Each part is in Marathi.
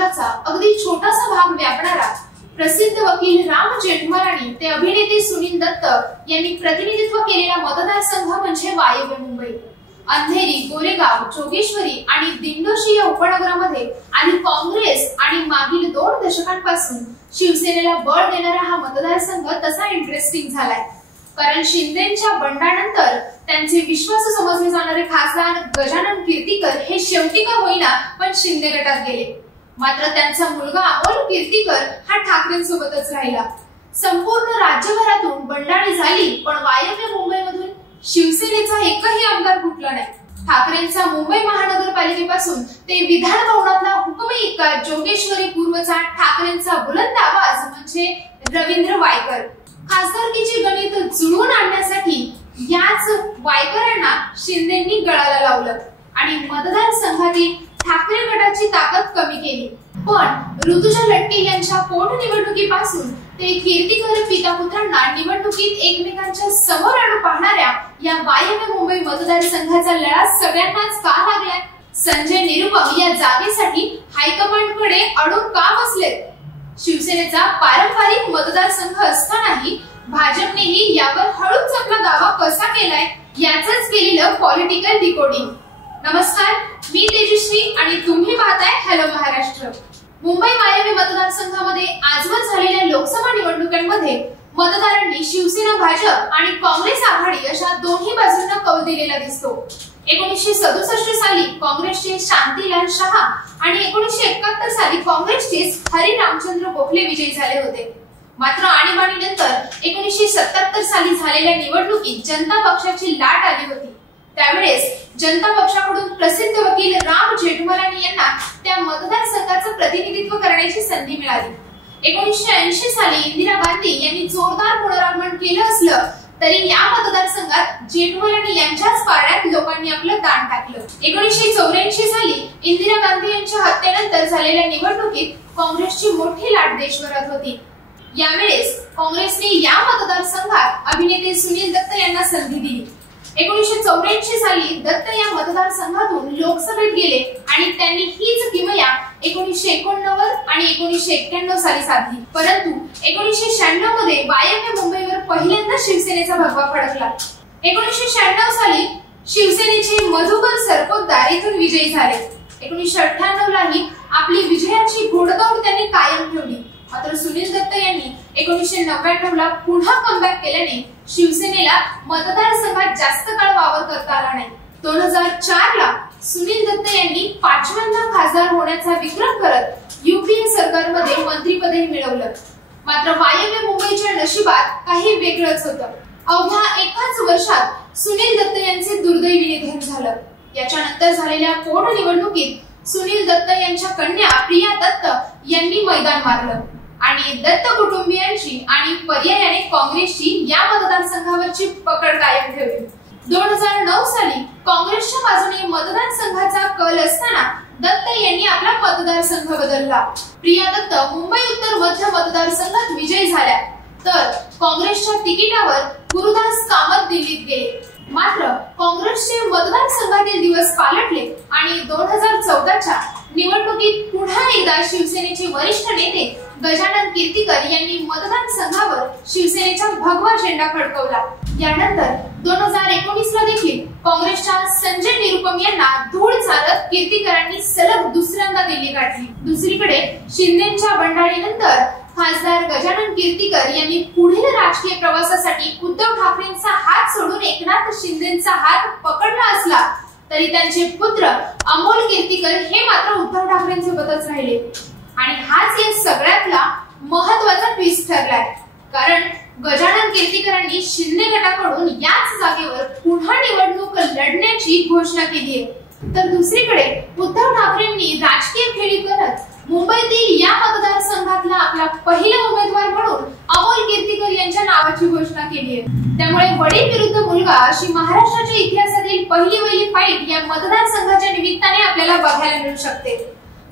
समाजाचा अगदी छोटासा भाग व्यापणारा प्रसिद्ध वकील राम जेठमलानी ते अभिनेते सुनील दत्त यांनी प्रतिनिधित्व केलेला मतदारसंघ म्हणजे वायव्य मुंबई। अंधेरी, गोरेगाव, जोगेश्वरी आणि दिंडोशी या उपनगरामध्ये आणि काँग्रेस आणि मागील 2 दशकांपासून शिवसेनेला बळ देणारा हा मतदारसंघ तसा इंटरेस्टिंग झालाय। कारण शिंदेच्या बंडानंतर त्यांचे विश्वासू समजले जाणारे खासदार गजानन कीर्तीकर हे शेवटी का होईना पण शिंदे गटात गेले। मात्र त्यांचा मुलगा अमोल कीर्तीकर हा ठाकरेंसोबतच राहिला। संपूर्ण राज्यभरातून बंडाळी झाली पण वायव्य मुंबईमधून शिवसेनेचा एकही आमदार फुटला नाही। ठाकरेंचा मुंबई महानगरपालिकेपासून ते विधान भवनातला हुकुमी इक्का जोगेश्वरी पूर्वचा ठाकरेंचा बुलंद आवाज म्हणजे रवींद्र वायकर। खासदारकीची गणित जुळवून आणण्यासाठी याच वायकरांना शिंदेंनी गळाला लावलं आणि मतदारसंघातील ठाकरे गटाची ताकद कमी केली। पण ऋतुजा लटके यांच्या पोटनिवडणुकीपासून ते कीर्तीकर पिता पुत्रांना निवडणुकीत एकमेकांच्या समोर आणू पाहणाऱ्या या वायव्य मुंबई मतदारसंघाचा लढा सगळ्यांनाच का लागलाय? संजय निरुपम या जागेसाठी हायकमांडकडे अडून का बसलेत? शिवसेनेचा पारंपरिक मतदारसंघ असतानाही भाजपनेही यावर हळूच आपला दावा कसा केलाय याचंच केलेलं पॉलिटिकल डिकोडिंग। नमस्कार, मी तेजश्री आणि तुम्ही पाहताय हॅलो महाराष्ट्र। मुंबई वायव्य मतदारसंघामध्ये आजवर झालेल्या लोकसभा निवडणुकांमध्ये मतदारांनी शिवसेना, भाजप आणि काँग्रेस आघाडी अशा दोन्ही बाजूंना कौल दिलेला दिसतो। 1967 साली काँग्रेसचे शांतीलाल शहा आणि 1971 साली काँग्रेसचे हरी रामचंद्र गोखले विजयी झाले होते। मात्र आणीबाणीनंतर 1977 साली झालेल्या निवडणुकीत जनता पक्षाची लाट आली होती। त्यावेळेस जनता पक्षाकडून प्रसिद्ध वकील राम जेठमलानी यांना त्या मतदारसंघाचं प्रतिनिधित्व करण्याची संधी मिळाली। 1980 साली इंदिरा गांधी यांनी जोरदार पुनरागमन केलं असलं तरी या मतदारसंघात जेठमलानी यांच्याच पारड्यात लोकांनी आपलं दान टाकलं। 1984 साली इंदिरा गांधी यांच्या हत्येनंतर झालेल्या निवडणुकीत काँग्रेसची मोठी लाट देशभरात होती। यावेळेस काँग्रेसने या मतदारसंघात अभिनेते सुनील दत्त यांना संधी दिली। 1984 साली दत्त या मतदारसंघातून लोकसभेत गेले आणि त्यांनी हीच किमया 1989 आणि 1991 साली साधली। परंतु 1996 मध्ये वायव्य मुंबईवर पहिल्यांदा शिवसेनेचा भगवा फडकला। 1996 साली शिवसेनेचे मधुकर सरपोतदार इथून विजयी झाले। 1998 लाही आपली विजयाची घोडदौड त्यांनी कायम ठेवली। मात्र सुनील दत्त यांनी 1999 ला पुन्हा कमबॅक केल्याने शिवसेनेला मतदारसंघात जास्त काळ वावर करता आला नाही। 2004 ला सुनील दत्त यांनी 5व्यांदा खासदार होण्याचा विक्रम करत युपीए सरकारमध्ये मंत्रीपदही मिळवलं। मात्र वायव्य मुंबईच्या नशिबात काही वेगळंच होतं। अवघ्या एकाच वर्षात सुनील दत्त यांचे दुर्दैवी निधन झालं। याच्यानंतर झालेल्या पोटनिवडणुकीत सुनील दत्त यांच्या कन्या प्रिया दत्त यांनी मैदान मारलं आणि दत्त कुटुंबियांची आणि पर्यायाने काँग्रेसची या मतदारसंघावरची पकड कायम ठेवली। 2009 साली काँग्रेसच्या बाजूने मतदारसंघाचा कल असताना दत्त यांनी आपला मतदारसंघ बदलला। प्रिया दत्त मुंबई उत्तर मध्य मतदारसंघात विजयी झाल्या तर काँग्रेसच्या तिकिटावर गुरुदास कामत दिल्लीत गेले। मात्र काँग्रेसचे मतदारसंघातील दिवस पालटले आणि 2014च्या निवडणुकीत पुन्हा एकदा शिवसेनेचे वरिष्ठ नेते गजानन कीर्तीकर यांनी मतदारसंघावर शिवसेनेचा भगवा झेंडा फडकवला। यानंतर 2019 ला देखील काँग्रेसच्या संजय निरुपम यांना धूळ चालत कीर्तीकरांनी सलग दुसऱ्यांदा दिल्ली गाठली। दुसरीकडे शिंदेच्या बंडाळीनंतर खासदार गजानन कीर्तीकर यांनी पुढील राजकीय प्रवासासाठी उद्धव ठाकरेंचा हात सोडून एकनाथ शिंदेचा हात पकडला असला तरी त्यांचे पुत्र अमोल कीर्तीकर हे मात्र उद्धव ठाकरेंसोबतच राहिले आणि हाच या सगळ्यातला महत्त्वाचा ट्विस्ट ठरलाय। कारण गजानन कीर्तीकरांनी शिंदे गटाकडून याच जागेवर पुन्हा निवडणूक लढण्याची घोषणा केली आहे। तर दुसरीकडे उद्धव ठाकरेंनी राजकीय खेळी करत मुंबईतील या मतदारसंघातला आपला पहिला उमेदवार म्हणून अमोल कीर्तीकर यांच्या नावाची घोषणा केली आहे। त्यामुळे वडील विरुद्ध मुलगा अशी महाराष्ट्राच्या इतिहासातील पहिली फाईट या मतदारसंघाच्या निमित्ताने आपल्याला बघायला मिळू शकते।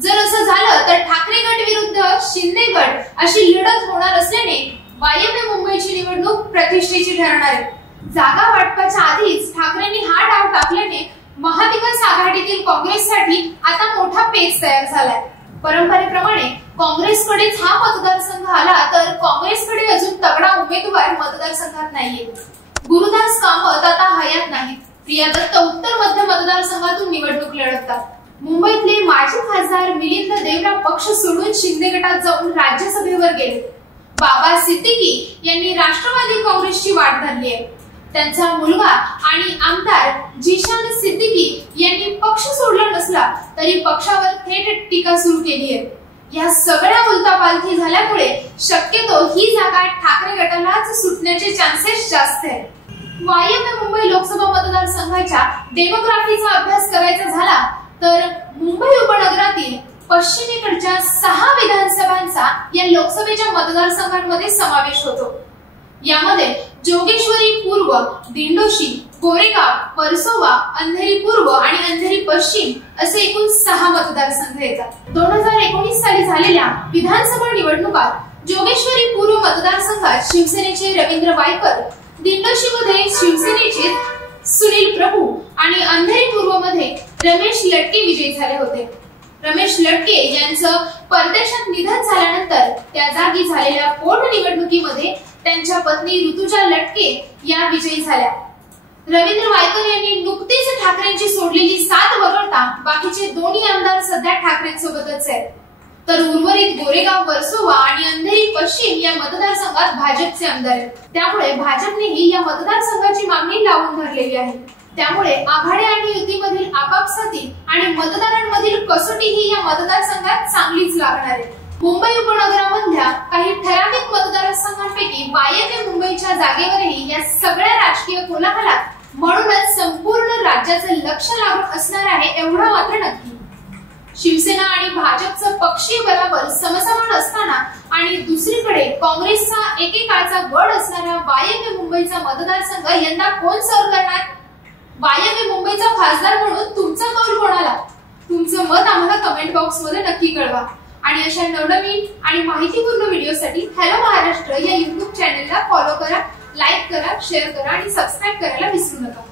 जर असं झालं तर ठाकरे गट विरुद्ध शिंदे गट अशी लढत होणार असल्याने वायव्य मुंबईची निवडणूक प्रतिष्ठेची ठरणार आहे। जागा वाटपाच्या आधीच ठाकरेंनी हा डाव टाकल्याने महाविकास आघाडीतील काँग्रेससाठी आता मोठा पेच तयार झालाय। परंपरेप्रमाणे काँग्रेसकडेच हा मतदारसंघ आला, तर काँग्रेसकडे अजून तगडा उमेदवार मतदारसंघात नाहीये. गुरुदास कामत आता हयात नाहीत. प्रिया दत्त उत्तर मध्य मतदारसंघातून निवडणूक लढवतात. मुंबईतले माजी खासदार मिलिंद देवरा पक्ष सोडून शिंदे गटात जाऊन राज्यसभेवर गेले. बाबा सिद्दीकी यांनी राष्ट्रवादी काँग्रेसची वाट धरली आहे. त्यांचा मुलगा आणि आमदार जिशान सिद्दीकी यांनी पक्ष सोडला नसला तरी पक्षावर थेट टीका सुरू केली आहे. या सगळ्या उलथापालथी झाल्यामुळे शक्यतो ही जागा ठाकरे गटालाच सुटण्याचे चान्सेस जास्त आहेत. वायव्य मुंबई लोकसभा मतदारसंघाच्या डेमोग्राफीचा अभ्यास करायचा झाला तर मुंबई उपनगरातील पश्चिमेकडच्या 6 विधानसभांचा या लोकसभेच्या मतदारसंघांमध्ये समावेश होतो. यामध्ये जोगेश्वरी पूर्व, दिंडोशी, गोरेगाव, वर्सोवा, अंधेरी पूर्व आणि अंधेरी पश्चिम असे एकूण 6 मतदारसंघ येतात. 2019 साली झालेल्या विधानसभा निवडणुकात जोगेश्वरी पूर्व मतदारसंघात शिवसेनेचे रवींद्र वायकर, दिंडोशीमध्ये शिवसेनेचे सुनील प्रभू आणि अंधेरी पूर्व मध्ये रमेश लटके विजयी झाले होते. रमेश लटके यांचं परदेशात निधन झाल्यानंतर त्या जागी झालेल्या पोटनिवडणुकीमध्ये त्यांच्या पत्नी ऋतुजा लटके या विजयी झाल्या. रवींद्र वायकर यांनी नुकतीच ठाकरेंची सोडलेली साथ वगळता बाकीचे दोन्ही आमदार सध्या ठाकरेंसोबतच आहेत. तर उर्वरित गोरेगाव, वर्सोवा आणि अंधेरी पश्चिम या मतदारसंघात भाजपचे आमदार आहेत. त्यामुळे भाजपनेही या मतदारसंघाची मागणी लावून धरलेली आहे. त्यामुळे आघाड्या आणि युतीमधील आपापसातील आणि मतदारांमधील कसोटी ही या मतदारसंघात चांगलीच लागणार आहे. मुंबई उपनगरामधल्या काही ठराविक मतदारसंघांपैकी वायव्य मुंबईच्या जागेवरही या सगळ्या राजकीय कोलाहलात म्हणूनच संपूर्ण राज्याचं लक्ष लागून असणार आहे एवढं मात्र नक्की. शिवसेना आणि भाजपचं पक्षीय बलाबल समसमान असताना आणि दुसरीकडे काँग्रेसचा एकेकाळचा गड असणारा वायव्य मुंबईचा मतदारसंघ यंदा कोण सर करणार? वायव्य मुंबईचा खासदार म्हणून तुमचा कौल कोणाला? तुमचं मत आम्हाला कमेंट बॉक्स मध्ये नक्की कळवा. आणि अशा नवनवीन आणि माहितीपूर्ण व्हिडिओसाठी हॅलो महाराष्ट्र या YouTube चॅनलला फॉलो करा, लाईक करा, शेअर करा आणि सबस्क्राईब करायला विसरू नका.